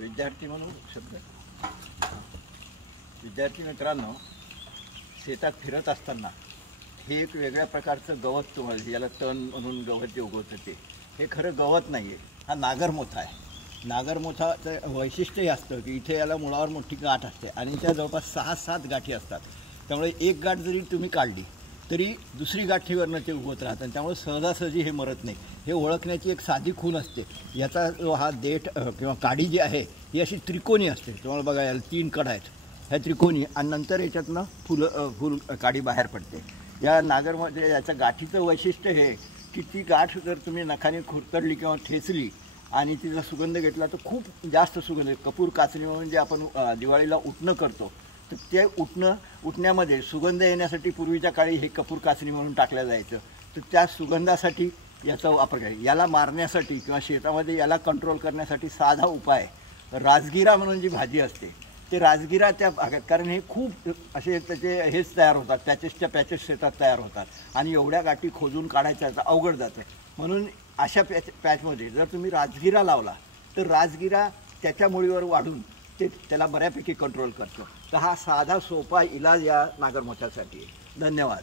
विद्यार्थी म्हणून शब्द विद्यार्थी मित्रांनो, शेतात फिरत असताना हे एक वेगळ्या प्रकारचं गवत तुम्हाला याला तण म्हणून गवत जे उगवतं हे खरं गवत नाही आहे, हा नागरमोथा आहे. नागरमोथाचं वैशिष्ट्य हे असतं की इथे याला मुळावर मोठी गाठ असते आणि त्या जवळपास 6-7 गाठी असतात. त्यामुळे एक गाठ जरी तुम्ही काढली तरी दुसरी गाठीवरनं ते उगवत राहतं आणि त्यामुळे सहजासहजी हे मरत नाही. हे ओळखण्याची एक साधी खूण असते. याचा जो हा देठ किंवा काडी जी आहे ही अशी त्रिकोणी असते. तुम्हाला बघा याला 3 कडा आहेत, ह्या त्रिकोणी, आणि नंतर याच्यातनं फूल काडी बाहेर पडते. या नागरमध्ये याच्या गाठीचं वैशिष्ट्य हे की ती गाठ जर तुम्ही नखाने खुरतडली किंवा ठेचली आणि तिचा सुगंध घेतला तर खूप जास्त सुगंध. कपूर काचणी म्हणून जे आपण दिवाळीला उटणं करतो तर ते उठण्यामध्ये सुगंध येण्यासाठी पूर्वीच्या काळी हे कपूर काचणी म्हणून टाकलं जायचं. तर त्या सुगंधासाठी याचा वापर आहे. याला मारण्यासाठी किंवा शेतामध्ये याला कंट्रोल करण्यासाठी साधा उपाय राजगिरा म्हणून जी भाजी असते ते राजगिरा त्या भागात, कारण हे खूप असे त्याचे हेच तयार होतात, पॅचेस शेतात तयार होतात आणि एवढ्या गाठी खोजून काढायच्या अवघड जातं. म्हणून अशा पॅचमध्ये जर तुम्ही राजगिरा लावला तर राजगिरा त्याच्या मुळीवर वाढून त्याला बऱ्यापैकी कंट्रोल करतो. तर हा साधा सोपा इलाज या नागरमोथ्यासाठी आहे. धन्यवाद.